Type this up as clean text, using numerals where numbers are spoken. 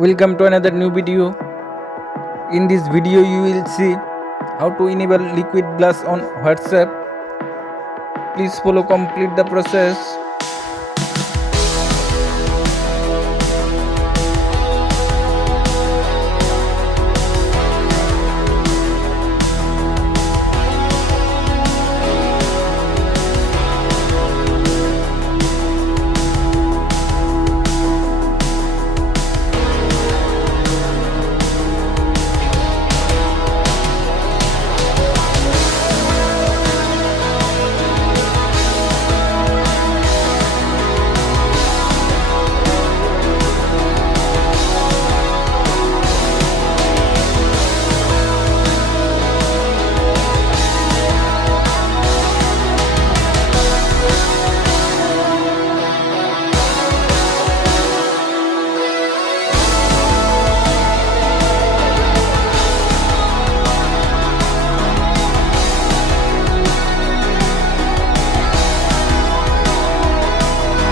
Welcome to another new video. In this video you will see how to enable liquid glass on WhatsApp. Please follow complete the process.